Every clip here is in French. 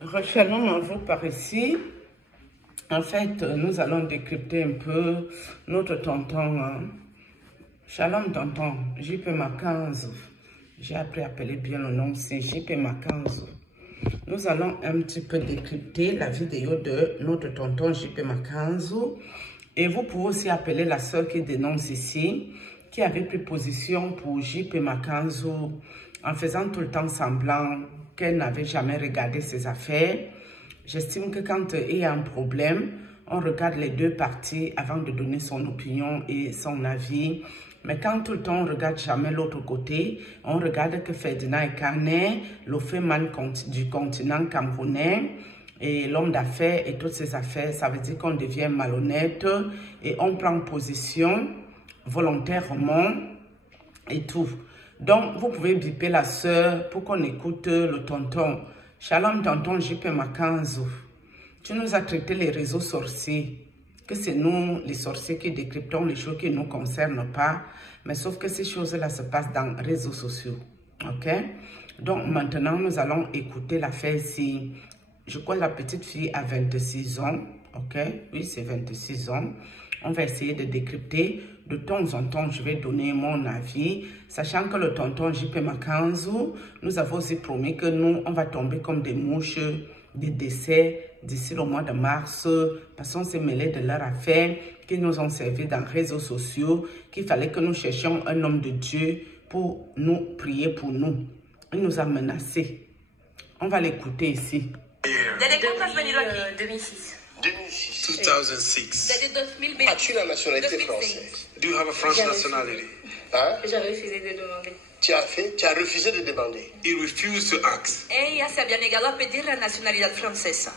Rechalons à vous par ici. En fait, nous allons décrypter un peu notre tonton. Shalom tonton, JP Makanzu. J'ai appris à appeler bien le nom, c'est JP Makanzu. Nous allons un petit peu décrypter la vidéo de notre tonton JP Makanzu. Et vous pouvez aussi appeler la sœur qui dénonce ici, qui avait pris position pour JP Makanzu en faisant tout le temps semblant qu'elle n'avait jamais regardé ses affaires. J'estime que quand il y a un problème, on regarde les deux parties avant de donner son opinion et son avis. Mais quand tout le temps on ne regarde jamais l'autre côté, on regarde que Ferdinand Ekane, le phénomène du continent camerounais, et l'homme d'affaires et toutes ses affaires, ça veut dire qu'on devient malhonnête et on prend position volontairement et tout. Donc, vous pouvez biper la sœur pour qu'on écoute le tonton. Shalom tonton JP Makanzu. Tu nous as traité les réseaux sorciers, que c'est nous, les sorciers, qui décryptons les choses qui ne nous concernent pas. Mais sauf que ces choses-là se passent dans les réseaux sociaux. Ok? Donc, maintenant, nous allons écouter l'affaire ici. Je crois que la petite fille a 26 ans. Ok? Oui, c'est 26 ans. On va essayer de décrypter. De temps en temps, je vais donner mon avis, sachant que le tonton JP Makanzu, nous avons aussi promis que nous, on va tomber comme des mouches, des décès d'ici le mois de mars, parce qu'on s'est mêlé de leur affaire, qui nous ont servi dans les réseaux sociaux, qu'il fallait que nous cherchions un homme de Dieu pour nous prier pour nous. Il nous a menacés. On va l'écouter ici. 2006. 2006. As-tu la nationalité française? Do you have a French nationality? Hein? J'ai refusé de demander. Tu as refusé de demander. He refused to ask. Ella se había negado a pedir la nacionalidad francesa.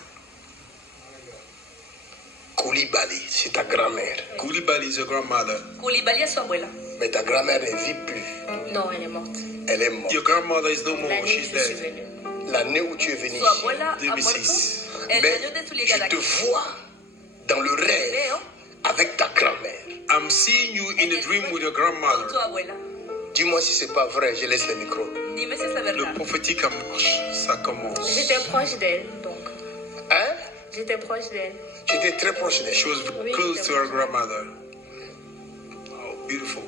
Koulibaly, c'est ta grand-mère. Koulibaly is your grandmother. Koulibaly es su abuela. Mais ta grand-mère ne vit plus. Non, elle est morte. Elle est morte. Your grandmother is no more. L'année où She's je suis dead. venue. L'année où tu es venu Su ici. abuela ha 2006. muerto el Mais año de tu je llegada te aquí. vois dans le rêve Veo avec ta grand-mère. I'm seeing you in a dream with your con tu grandmother. abuela. Dis-moi si c'est pas vrai, je laisse le micro. Dime si es la Le verdad. prophétique amorce. Ça commence. J'étais proche d'elle, donc. Hein? J'étais proche d'elle. Tu étais très proche d'elle. She was Oui, close to c'est her grandmother. Oh, beautiful.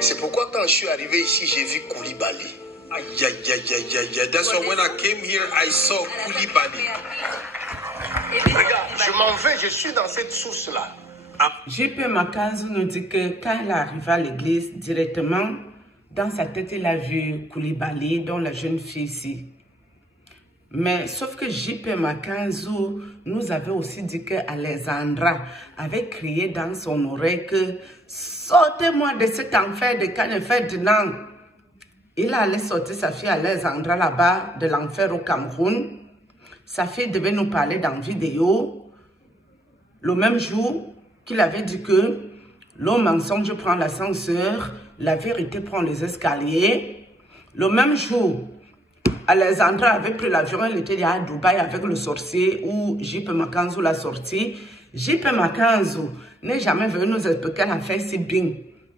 C'est pourquoi quand je suis arrivé ici, j'ai vu Koulibaly. Aïe, aïe, aïe, aïe, aïe, aïe. That's why when I came here, I saw Koulibaly. Regarde, je m'en vais, je suis dans cette source-là. JP Makanzu nous dit que quand il arrive à l'église, directement, dans sa tête, il a vu Koulibaly, dont la jeune fille ici. Mais sauf que JP Makanzu nous avait aussi dit que Alexandra avait crié dans son oreille que « Sortez-moi de cet enfer de Kane Ferdinand ». Il allait sortir sa fille Alexandra là-bas de l'enfer au Cameroun. Sa fille devait nous parler dans la vidéo. Le même jour qu'il avait dit que le mensonge prend l'ascenseur, la vérité prend les escaliers. Le même jour, Alexandra avait pris l'avion, elle était à Dubaï avec le sorcier où JP Makanzu l'a sorti. JP Makanzu n'est jamais venu nous expliquer la fête si bien.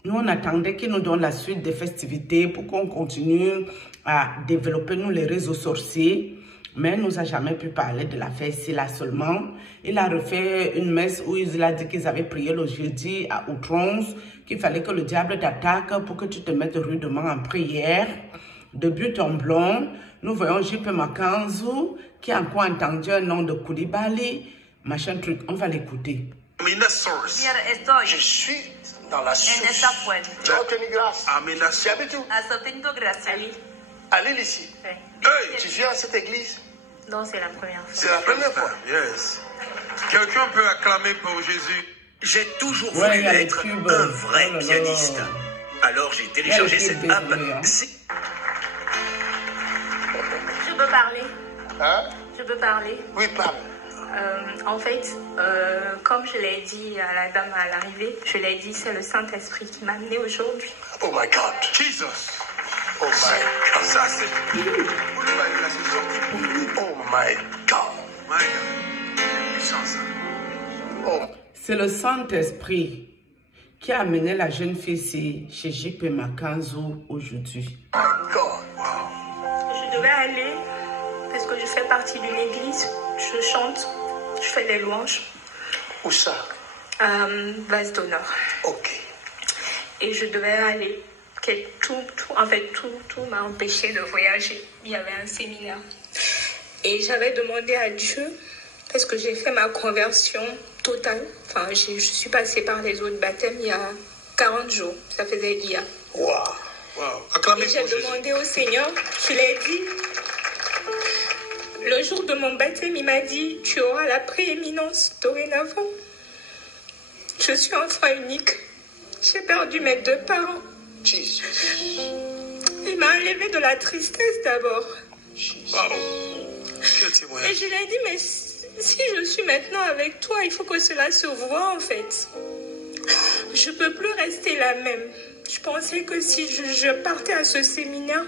Nous, on attendait qu'il nous donne la suite des festivités pour qu'on continue à développer nous les réseaux sorciers. Mais il nous a jamais pu parler de la fête ici là seulement. Il a refait une messe où il a dit qu'ils avaient prié le jeudi à outrance, qu'il fallait que le diable t'attaque pour que tu te mettes rudement en prière. De but en blanc, nous voyons JP Makanzu qui a encore entendu un nom de Koulibaly, machin truc. On va l'écouter. I'm in the source. Mira, estoy Je suis dans la en source. esta fuente. Tu as obtenu grâce. I'm in the Tu source. habites où? Has obtenido gracia. Ali. À l'île ici. Ouais. Hey! Tu viens à cette église? Non, c'est la première C'est fois. la première fois. Yes. Quelqu'un peut acclamer pour Jésus. J'ai toujours Ouais, voulu il y a les être tubes. un vrai Oh là là. pianiste. Alors j'ai téléchargé Il y a les cette tubes, app. désolé, hein. Je peux parler. Hein? Je peux parler. Oui, parle. En fait, comme je l'ai dit à la dame à l'arrivée, je l'ai dit, c'est le Saint-Esprit qui m'a amené aujourd'hui. Oh my God. Jesus. Oh my God. Ça, c'est Koulibaly, là, c'est sorti pour lui. Oh my God. My God. Quelle puissance, hein. Oh. C'est le Saint-Esprit qui a amené la jeune fille ici chez JP Makanzu aujourd'hui. My God. Je devais aller parce parce que je fais partie d'une église. Je chante, je fais des louanges. Où ça? Vase d'honneur. Ok. Et je devais aller. Tout m'a empêché de voyager. Il y avait un séminaire. Et j'avais demandé à Dieu, parce que j'ai fait ma conversion totale. Enfin, je suis passée par les autres baptêmes il y a 40 jours. Ça faisait hier. Wow. Et j'ai demandé au Seigneur, je l'ai dit. Le jour de mon baptême, il m'a dit, tu auras la prééminence dorénavant. Je suis enfant unique. J'ai perdu mes 2 parents. Jesus. Il m'a enlevé de la tristesse d'abord. Et je lui ai dit, mais si je suis maintenant avec toi, il faut que cela se voie en fait. Je ne peux plus rester la même. Je pensais que si je partais à ce séminaire,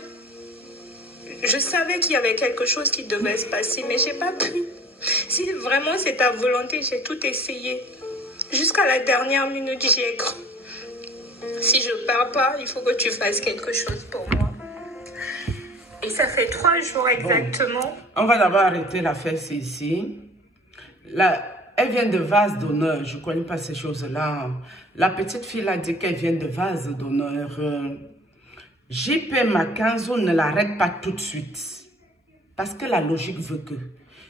je savais qu'il y avait quelque chose qui devait se passer, mais je n'ai pas pu. Si vraiment c'est ta volonté, j'ai tout essayé. Jusqu'à la dernière minute, j'y ai cru. Si je ne pars pas, il faut que tu fasses quelque chose pour moi. Et ça fait 3 jours exactement. Bon, on va d'abord arrêter la fesse ici. Elle vient de vase d'honneur. Je ne connais pas ces choses-là. La petite fille a dit qu'elle vient de vase d'honneur. JP Makanzo ne l'arrête pas tout de suite. Parce que la logique veut que.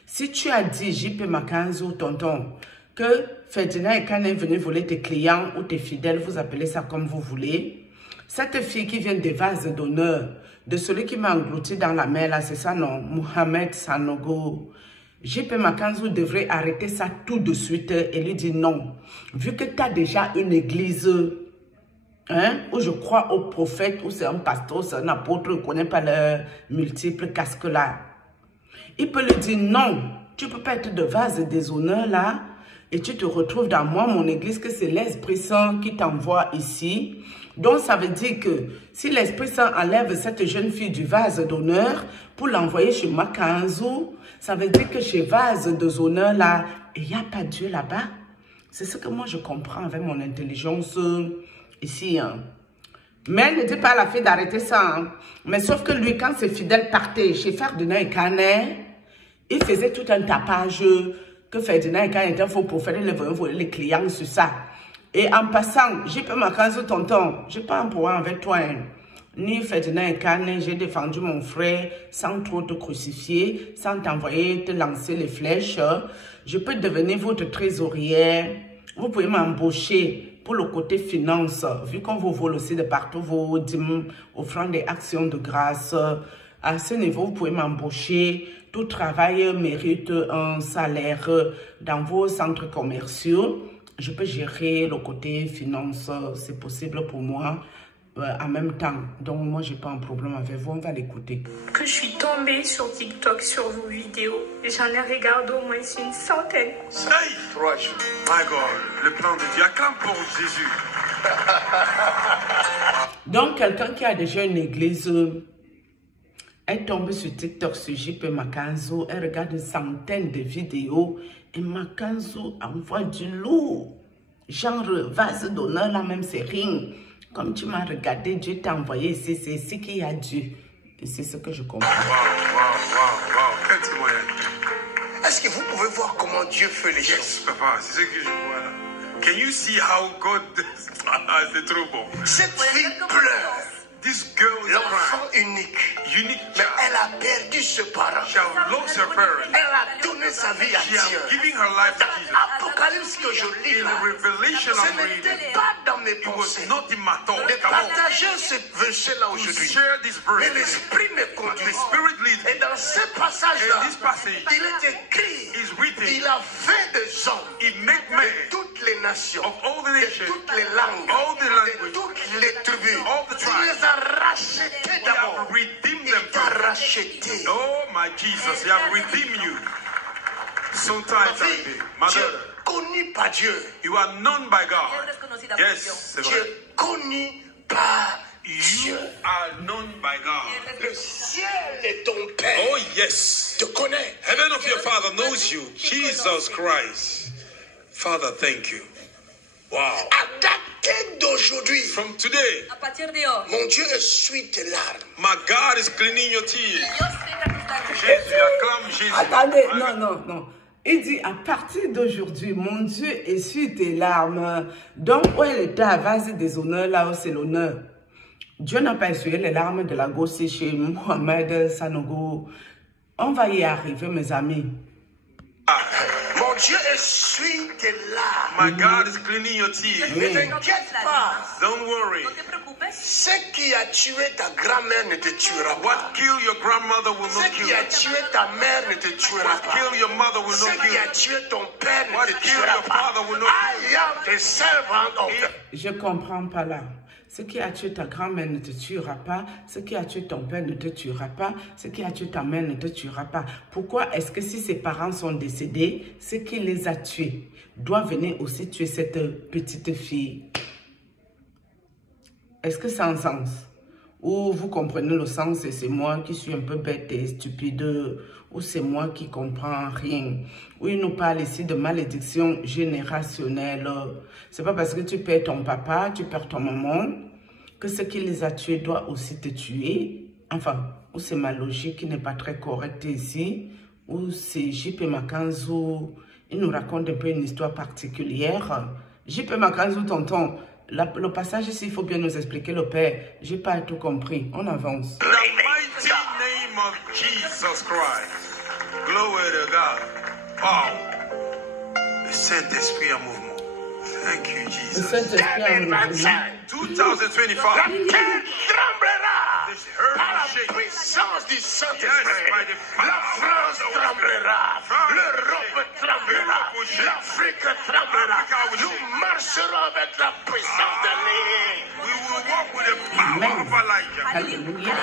Si tu as dit, JP Makanzo, tonton, que Ferdinand et Kane est venu voler tes clients ou tes fidèles, vous appelez ça comme vous voulez. Cette fille qui vient des vases d'honneur, de celui qui m'a englouti dans la mer, là, c'est ça, non? Mohamed Sanogo. JP Makanzo devrait arrêter ça tout de suite et lui dire non. Vu que tu as déjà une église, hein, où je crois au prophète, où c'est un pasteur, c'est un apôtre, je ne connais pas leurs multiples casques là. Il peut lui dire non, tu ne peux pas être de vase de déshonneur là. Et tu te retrouves dans moi, mon église, que c'est l'Esprit Saint qui t'envoie ici. Donc, ça veut dire que si l'Esprit Saint enlève cette jeune fille du vase d'honneur pour l'envoyer chez Makanzo, ça veut dire que chez vase de honneur, là, il n'y a pas Dieu là-bas. C'est ce que moi, je comprends avec mon intelligence ici. Hein. Mais ne dis pas à la fille d'arrêter ça. Hein. Mais sauf que lui, quand ses fidèles partaient chez Ferdinand et Kane, il faisait tout un tapage que Ferdinand et Kane était faux prophète, il voler les clients sur ça. Et en passant, j'ai pas ma case tonton, j'ai pas un problème avec toi. Hein. Ni Ferdinand et Kane, j'ai défendu mon frère sans trop te crucifier, sans t'envoyer te lancer les flèches. Je peux devenir votre trésorière. Vous pouvez m'embaucher pour le côté finance, vu qu'on vous vole aussi de partout vos dîmes, offrant des actions de grâce. À ce niveau, vous pouvez m'embaucher. Tout travail mérite un salaire dans vos centres commerciaux. Je peux gérer le côté finance, c'est possible pour moi en même temps. Donc moi, je n'ai pas un problème avec vous, on va l'écouter. Que je suis tombée sur TikTok, sur vos vidéos. J'en ai regardé au moins une centaine. Hey, 3 jours. my God, le plan de Dieu, à quand pour Jésus? Donc, quelqu'un qui a déjà une église est tombé sur TikTok sur JP Makanzo, elle regarde une centaine de vidéos et Makanzo envoie du lourd. Genre vase d'honneur, là même c'est rien. Comme tu m'as regardé, Dieu t'a envoyé ici, c'est ici qu'il y a Dieu. Et c'est ce que je comprends. Wow, quel témoignage. Est-ce que vous pouvez voir comment Dieu fait les Yes, choses? papa, c'est ce que je vois là. Can you see how God... c'est trop bon. Cette fille pleure. This girl is L'enfant crying. unique. Unique Mais child. elle a perdu ce parent. She has lost her parent. Elle a donné sa vie à She has Dieu. given her life to Jesus. Apocalypse que je lis In là, the revelation ce I'm reading, n'était pas dans mes it was pensées not in my thought. de Come on. partager ce verset-là To aujourd'hui. share this Mais verse. l'Esprit me The conduit. Spirit leads Et me. dans ce In passage-là, this passage, il est écrit, is written, il a fait des hommes He made de man toutes les nations, of all the de nations, toutes les langues, all the de languages, toutes les tribus. all the Il tribes. les a rachetés He d'abord. have redeemed Il them t'a first. racheté. Oh my Jesus, He have redeemed you. Sometimes Ma I fille, think, my tu daughter, es connu par Dieu. you are known by God. Eres conocida por Yes, Dios. c'est Tu vrai. es connu par You Dieu. are known by God. Le ciel est ton Père. Oh yes. Te connais. Heaven of your Father knows you. Jesus Christ. Father, thank you. Wow. À dater d'aujourd'hui, From today, A partir de hoy, mon Dieu essuie tes larmes. my God is cleaning your tears. Dios seca tus Jésus, acclame Jésus. Attendez, non. Il dit, à partir d'aujourd'hui, mon Dieu essuie tes larmes. Donc, où elle était à vase des honneurs, là où c'est l'honneur. Dieu n'a pas essuyé les larmes de la gosse chez Mohamed Sanogo. On va y arriver, mes amis. Mon Dieu essuie tes larmes. My God is cleaning your tears. Ne t'inquiète pas. Don't worry. No te preocupes. Ce qui a tué ta grand-mère ne te tuera pas. What killed your grandmother will Ce not qui kill a you. tué ta mère ne te tuera What pas. killed your mother will Ce not qui kill a you. tué ton père What ne te killed tuera your pas. father will not kill I am the servant of the... Je comprends pas là. Ce qui a tué ta grand-mère ne te tuera pas. Ce qui a tué ton père ne te tuera pas. Ce qui a tué ta mère ne te tuera pas. Pourquoi est-ce que si ses parents sont décédés, ce qui les a tués doit venir aussi tuer cette petite fille? Est-ce que ça a un sens? Ou vous comprenez le sens et c'est moi qui suis un peu bête et stupide, ou c'est moi qui comprends rien. Ou il nous parle ici de malédiction générationnelle. C'est pas parce que tu perds ton papa, tu perds ton maman, que ce qui les a tués doit aussi te tuer. Enfin, ou c'est ma logique qui n'est pas très correcte ici, ou c'est JP Makanzou, il nous raconte un peu une histoire particulière. JP Makanzou, tonton, le passage ici, il faut bien nous expliquer le père. J'ai pas tout compris. On avance. The mighty name of Jesus Christ. Glory to God. Wow. The Saint-Esprit en mouvement. Thank you, Le Jesus. Saint-Esprit en mouvement. 2025. La terre tremblera This earth par la will shake. puissance du Yes, Saint-Esprit. by the power La France of the Holy Spirit. tremblera, France will l'Europe shake. tremblera, Europe will shake. l'Afrique tremblera. Africa will Nous shake. marcherons avec la puissance de l'île. We will walk with the power of Elijah. Alléluia.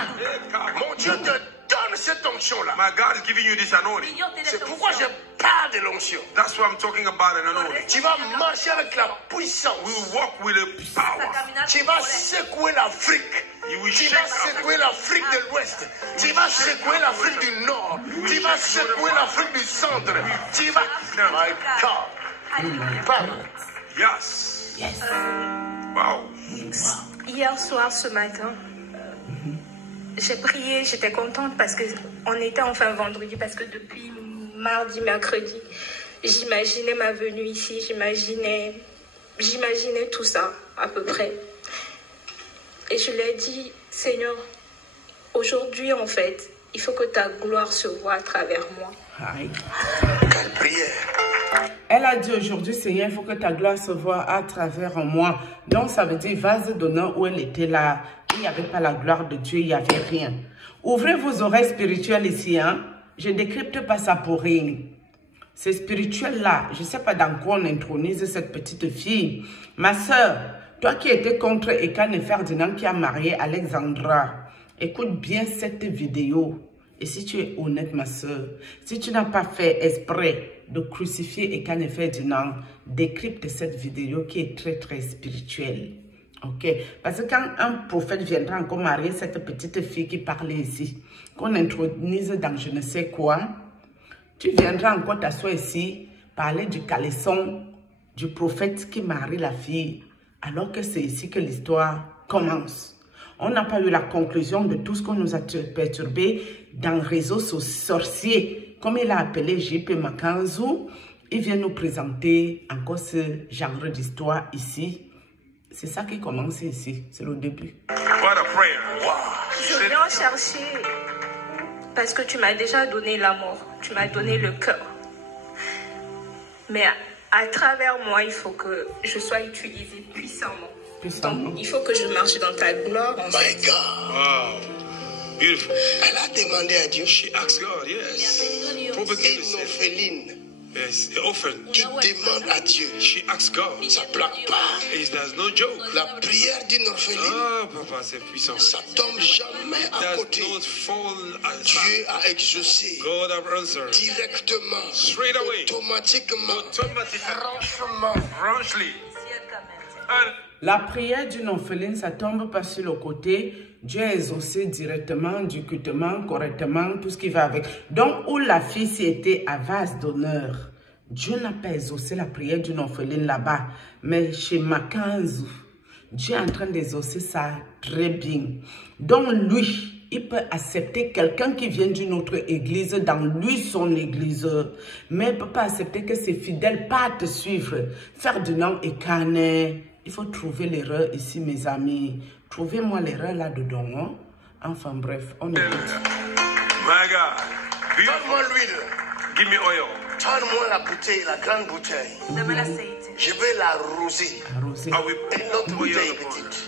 Mon Dieu te donne cette onction-là. My God is giving you this anointing. Dios te da C'est esta pourquoi je unción. parle de l'onction. That's why I'm talking about an anointing. Tu vas marcher avec la puissance. We will walk with the Vas a power. caminar Tu con vas poder. secouer l'Afrique. You will Tu shake vas secouer Africa. l'Afrique de l'Ouest. Tu vas secouer l'Afrique du Nord. Tu vas secouer l'Afrique du Centre. Tu vas... My God. Alléluia. Parle. Yes. Wow. Hier soir, ce matin, j'ai prié, j'étais contente parce qu'on était enfin vendredi, parce que depuis mardi, mercredi, j'imaginais ma venue ici, j'imaginais tout ça à peu près. Et je lui ai dit, Seigneur, aujourd'hui en fait, il faut que ta gloire se voie à travers moi. Aïe. Quelle prière. Elle a dit aujourd'hui, Seigneur, il faut que ta gloire se voie à travers moi. Donc, ça veut dire vase d'honneur où elle était là. Il n'y avait pas la gloire de Dieu, il n'y avait rien. Ouvrez vos oreilles spirituelles ici. Hein? Je ne décrypte pas ça pour rien. C'est spirituel là. Je ne sais pas dans quoi on intronise cette petite fille. Ma soeur, toi qui étais contre Ekan et Ferdinand qui a marié Alexandra, écoute bien cette vidéo. Et si tu es honnête, ma soeur, si tu n'as pas fait exprès de crucifier Ekan et Ferdinand, décrypte cette vidéo qui est très très spirituelle. Ok? Parce que quand un prophète viendra encore marier cette petite fille qui parlait ici, qu'on intronise dans je ne sais quoi, tu viendras encore t'asseoir ici, parler du caleçon du prophète qui marie la fille, alors que c'est ici que l'histoire commence. On n'a pas eu la conclusion de tout ce qu'on nous a perturbé dans le réseau sorcier. Comme il a appelé JP Makanzou, il vient nous présenter encore ce genre d'histoire ici. C'est ça qui commence ici, c'est le début. What a prayer. Je viens chercher parce que tu m'as déjà donné l'amour, tu m'as donné le cœur. Mais à travers moi, il faut que je sois utilisée puissamment. Donc, il faut que je marche dans ta gloire. En fait. My God. Wow. Beautiful. Elle a demandé à Dieu. She asked God, yes. Propagated Une said, orpheline yes. Often. qui demande à Dieu. She asked God. Ça plaque pas. There's no joke. La prière d'une orpheline, Ah, Papa, c'est puissant. ça tombe jamais à Does côté. not fall aside. Dieu a exaucé God have answered. directement, Straight away. automatiquement, Automatically. franchement. Franchly. Ciertamente. And La prière d'une orpheline, ça tombe pas sur le côté. Dieu a exaucé directement, ducutement, correctement, tout ce qui va avec. Donc, où la fille s'y était à vase d'honneur, Dieu n'a pas exaucé la prière d'une orpheline là-bas. Mais chez Makanzou, Dieu est en train d'exaucer ça très bien. Donc, lui, Il peut accepter quelqu'un qui vient d'une autre église dans lui, son église. Mais il ne peut pas accepter que ses fidèles partent suivre. Ferdinand et Canet. Il faut trouver l'erreur ici, mes amis. Trouvez-moi l'erreur là-dedans. Hein? Enfin bref, on écoute. My God. Donne-moi l'huile. Give me oil. Donne-moi la bouteille, la grande bouteille. Dame el aceite. Je vais l'arroser. Arrosé. I will Et l'autre pour oil bouteille upon her. petite.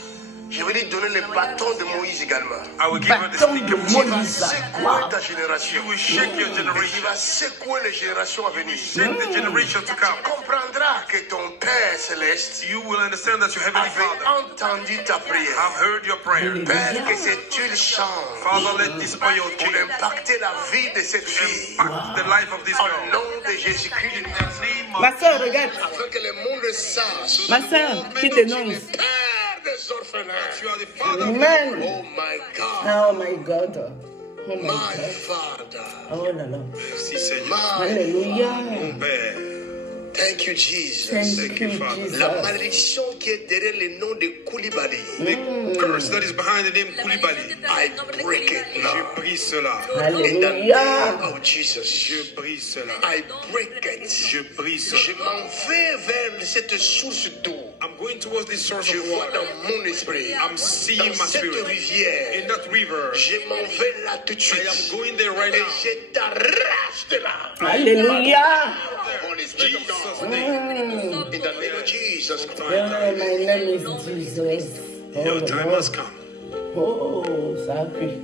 Je vais lui donner le bâton de Moïse également. I will give her the Bâton stick de of Tu vas Moïse. secouer ta génération. You will shake your Et tu generation. vas secouer les générations à venir. Shake the generation to Tu come. comprendras que ton Père céleste You will understand that your heavenly avait Father entendu ta prière. have heard your prayer. Père, que cette huile change Father, let this oil pour change. impacter la vie de cette fille. Impact the life of this Au girl. nom de Jésus-Christ. In the name Ma of soeur, regarde. Afin que le monde sache. Ma soeur, qui dénonce. Père des orphelins. you are the Father. Amen. Oh my God. Oh my God. Oh my My God. Father. Oh là là. Merci Seigneur. My Alléluia. Mon Père. Thank you, Jesus. Thank you, Father. Jesus. La malédiction qui est derrière le nom de Koulibaly, The curse that is behind the name Koulibaly. I break it Je now. brise cela. In the Alléluia. name of Jesus, Je brise cela. I break it. Je brise Je cela. m'en vais vers cette source d'eau. I'm going towards this source Je of vois water. dans mon esprit, I'm seeing dans my cette spirit. rivière, In that river. je m'en vais là tout de I suite. am going there right Et now. je t'arrache de là. Alléluia. Holy Spirit of God. Jesus' name. In the name of Jesus Christ. Oh, my name is Jesus. Your time Oh, has come. oh, ça a cuit.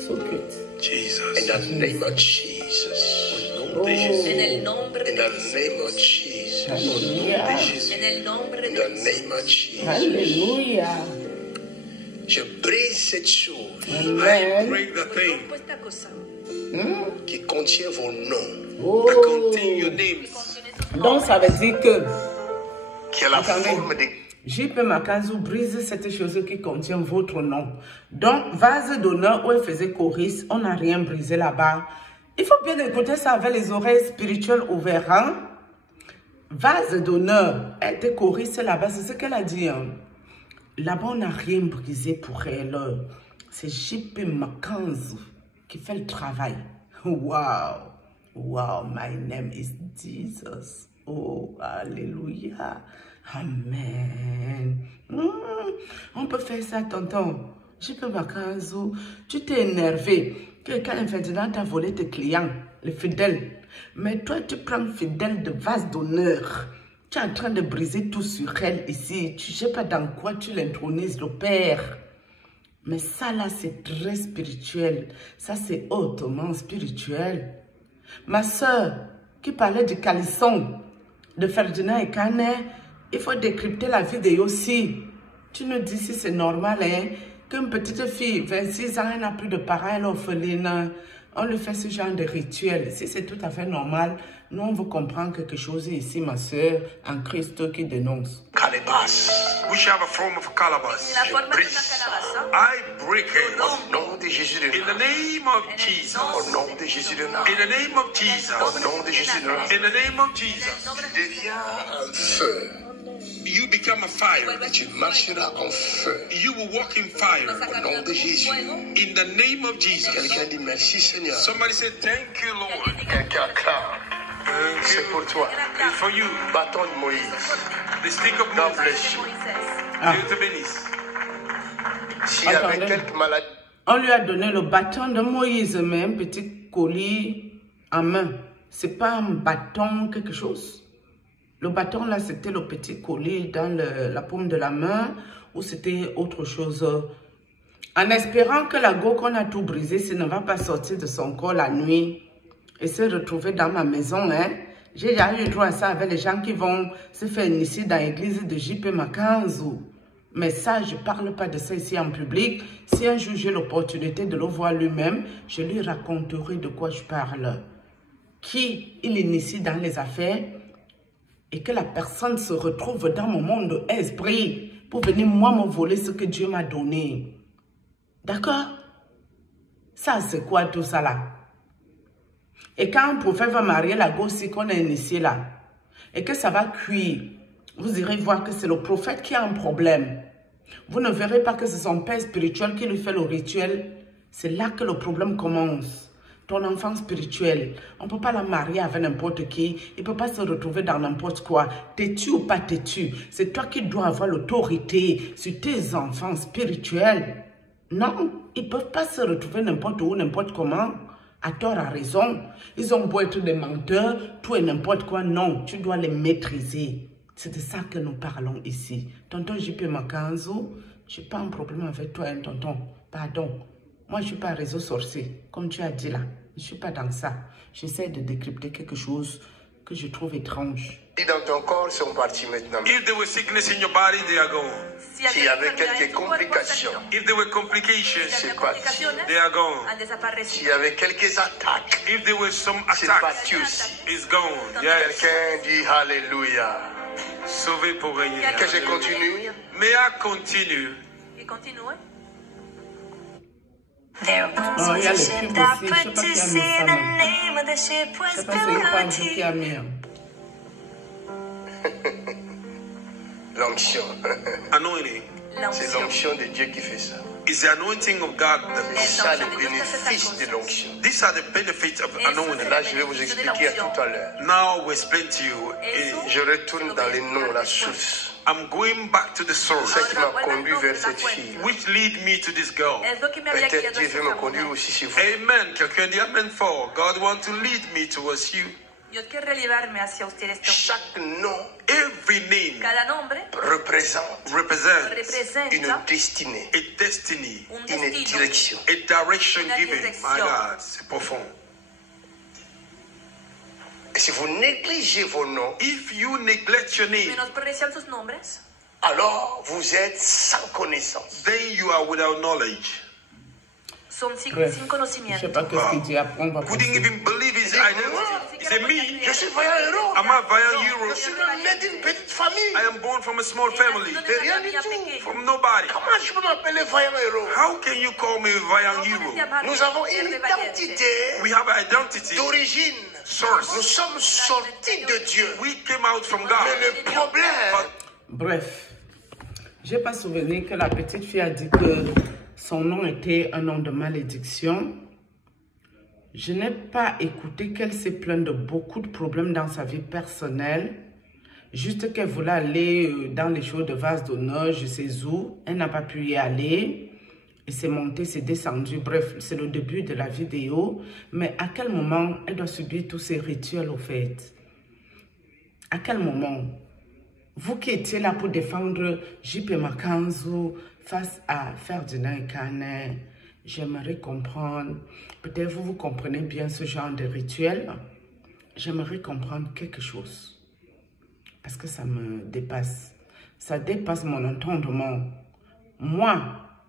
So cute. In Jesus. the name of Jesus. Oh, En el nombre In de the Jesús. name of Jesus. Alléluia. En el nombre In de the Jesús. name of Jesus. Alléluia. Je brise cette chose I Amen. break the thing Rompo esta cosa. qui contient vos noms, Oh. that contain your names. Donc ça veut dire que qui a la Attendez. forme de J.P. Makazu brise cette chose qui contient votre nom. Donc, vase d'honneur où elle faisait choriste, on n'a rien brisé là-bas. Il faut bien écouter ça avec les oreilles spirituelles ouvertes. Hein? Vase d'honneur, elle était choriste là-bas, c'est ce qu'elle a dit. Hein? Là-bas, on n'a rien brisé pour elle. C'est J.P. Makazu qui fait le travail. Wow! Wow, my name is Jesus. Oh, alléluia. Amen. On peut faire ça, tonton. J.P. Makazu, tu t'es énervé que quand Ferdinand t'a volé tes clients, les fidèles. Mais toi, tu prends fidèle de vase d'honneur. Tu es en train de briser tout sur elle ici. Tu ne sais pas dans quoi tu l'intronises, le Père. Mais ça là, c'est très spirituel. Ça, c'est hautement spirituel. Ma soeur, qui parlait du calisson de Ferdinand et Canet, il faut décrypter la vie de Yossi. Tu nous dis si c'est normal, hein, qu'une petite fille, 26 ans, elle n'a plus de parents, elle est orpheline. On lui fait ce genre de rituel. Si c'est tout à fait normal, nous, on veut comprendre quelque chose ici, ma soeur, en Christ qui dénonce. Calebas. We shall have a form of calabash. La forma de una calabaza. I break it. Au nom de Jésus de In the Nazareth. name of Jesus. Au nom de Jésus de In Nazareth. the name of Jesus. Au nom de Jésus de Nazareth. In the name of Jesus. Deviens un feu. You become a fire. Et tu marcheras en feu. You will walk in fire. Au nom de Jésus. In the name of Jesus. Quelqu'un dit merci Seigneur. Somebody say, thank you, Lord. Quelqu'un acclame. Thank C'est pour you. toi. It's for you. Bâton de Moïse. The stick of God Moses. bless you. Dieu te bénisse. S'il y avait Attendez. quelques maladies, On lui a donné le bâton de Moïse, mais un petit colis en main. C'est pas un bâton, quelque chose. Le bâton, là, c'était le petit colis dans la paume de la main, ou c'était autre chose. En espérant que la go qu'on a tout brisé, ça ne va pas sortir de son corps la nuit et se retrouver dans ma maison, hein. J'ai déjà eu droit à ça avec les gens qui vont se faire initier dans l'église de J.P. Makazu. Mais ça, je ne parle pas de ça ici en public. Si un jour j'ai l'opportunité de le voir lui-même, je lui raconterai de quoi je parle. Qui il initie dans les affaires et que la personne se retrouve dans mon monde esprit pour venir moi me voler ce que Dieu m'a donné. D'accord? Ça, c'est quoi tout ça là? Et quand un prophète va marier la gosse qu'on a initiée là, et que ça va cuire, vous irez voir que c'est le prophète qui a un problème. Vous ne verrez pas que c'est son père spirituel qui lui fait le rituel C'est là que le problème commence. Ton enfant spirituel, on ne peut pas la marier avec n'importe qui. Il ne peut pas se retrouver dans n'importe quoi. Têtu ou pas têtu, c'est toi qui dois avoir l'autorité sur tes enfants spirituels. Non, ils ne peuvent pas se retrouver n'importe où, n'importe comment. À tort, à raison. Ils ont beau être des menteurs, tout et n'importe quoi. Non, tu dois les maîtriser. C'est de ça que nous parlons ici. Tonton JP Makanzo, je n'ai pas un problème avec toi, hein, tonton. Pardon. Moi, je ne suis pas réseau sorcier, comme tu as dit là. Je ne suis pas dans ça. J'essaie de décrypter quelque chose que je trouve étrange. Et dans ton corps, ils sont partis maintenant. If there was sickness in your body, they are gone. S'il y avait quelques complications, If there were complications, c'est parti. they are gone. S'il y avait quelques attaques, If there were some c'est attacks, parti aussi. it's gone. Yes. Quelqu'un dit Alléluia. Sauvé pour régner. Que je continue. May I continue? Y continúe. Oh, il y a le pub aussi. Je ne sais pas qui a mis ça. Non. Je ne sais pas si c'est pas un truc qui a mis. L'onction. Anointing. C'est l'onction de Dieu qui fait ça. Is the anointing of God that C'est ça le bénéfice de l'onction. These are the benefits of anointing. Là, je vais vous expliquer à tout à l'heure. Now we explain to you. Je retourne dans les noms, la source. I'm going back to the source, Ce qui m'a conduit vers cette fille. which lead me to this girl. Peut-être Dieu veut me conduire aussi chez vous. Amen. Quelqu'un dit amen for. God wants to lead me towards you. Dios quiere llevarme hacia ustedes. Chaque nom Every name Cada nombre représente represents une representa destinée, a destiny, un une destino. direction. a direction Una given. direction. My God, c'est profond. Et si vous négligez vos noms, If you neglect your name, Menosprecian sus nombres. alors vous êtes sans connaissance. then you are without knowledge. Son sin Bref, je ne sais conocimiento. pas qu'est-ce qu'il dit. Après, on va Couldn't passer. even believe his identity. Is it me? Je suis voyant héros. Am I Vayan Euro? Je suis le né d'une petite famille. I am born from a small family, De rien du tout. from nobody. Comment je peux m'appeler voyant héros? How can you call me Vayan Euro? Nous avons une identité We have an identity, d'origine. source. Nous sommes sortis de Dieu. We came out from Mais God. le problème, Bref, je n'ai pas souvenir que la petite fille a dit que son nom était un nom de malédiction. Je n'ai pas écouté qu'elle s'est plainte de beaucoup de problèmes dans sa vie personnelle. Juste qu'elle voulait aller dans les shows de vase d'honneur, je sais où. Elle n'a pas pu y aller. Et c'est monté, c'est descendu. Bref, c'est le début de la vidéo. Mais à quel moment elle doit subir tous ces rituels au fait? À quel moment? Vous qui étiez là pour défendre JP Makanzo face à Ferdinand Ekane, j'aimerais comprendre, peut-être vous comprenez bien ce genre de rituel, j'aimerais comprendre quelque chose. Parce que ça me dépasse. Ça dépasse mon entendement. Moi,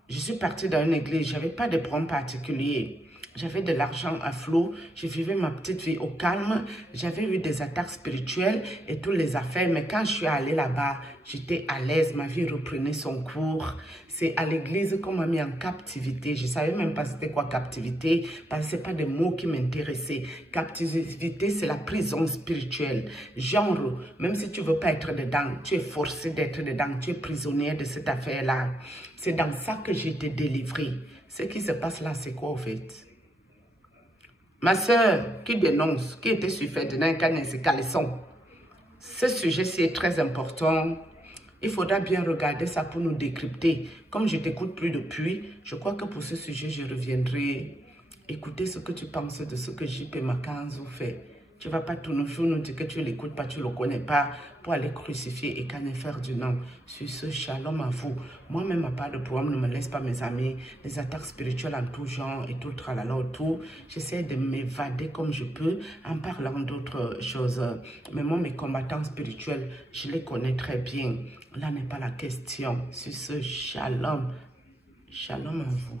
je suis partie dans une église, je n'avais pas de problème particulier. J'avais de l'argent à flot, je vivais ma petite vie au calme, j'avais eu des attaques spirituelles et toutes les affaires, mais quand je suis allée là-bas, j'étais à l'aise, ma vie reprenait son cours. C'est à l'église qu'on m'a mis en captivité. Je ne savais même pas c'était quoi captivité, parce que ce n'est pas des mots qui m'intéressaient. Captivité, c'est la prison spirituelle. Genre, même si tu ne veux pas être dedans, tu es forcé d'être dedans, tu es prisonnier de cette affaire-là. C'est dans ça que j'ai été délivrée. Ce qui se passe là, c'est quoi au fait? Ma soeur qui dénonce, qui était sur Ferdinand Ekane et ses caleçons. Ce sujet-ci est très important. Il faudra bien regarder ça pour nous décrypter. Comme je t'écoute plus depuis, je crois que pour ce sujet, je reviendrai écouter ce que tu penses de ce que JP Makanzo fait. Tu ne vas pas tout nous dire que tu ne l'écoutes pas, tu ne le connais pas, pour aller crucifier Ekane Ferdinand. Sur ce, shalom à vous. Moi-même, à part de problème, ne me laisse pas mes amis, les attaques spirituelles en tout genre et tout le tralala autour. J'essaie de m'évader comme je peux en parlant d'autres choses. Mais moi, mes combattants spirituels, je les connais très bien. Là n'est pas la question. Sur ce, shalom. Shalom à vous.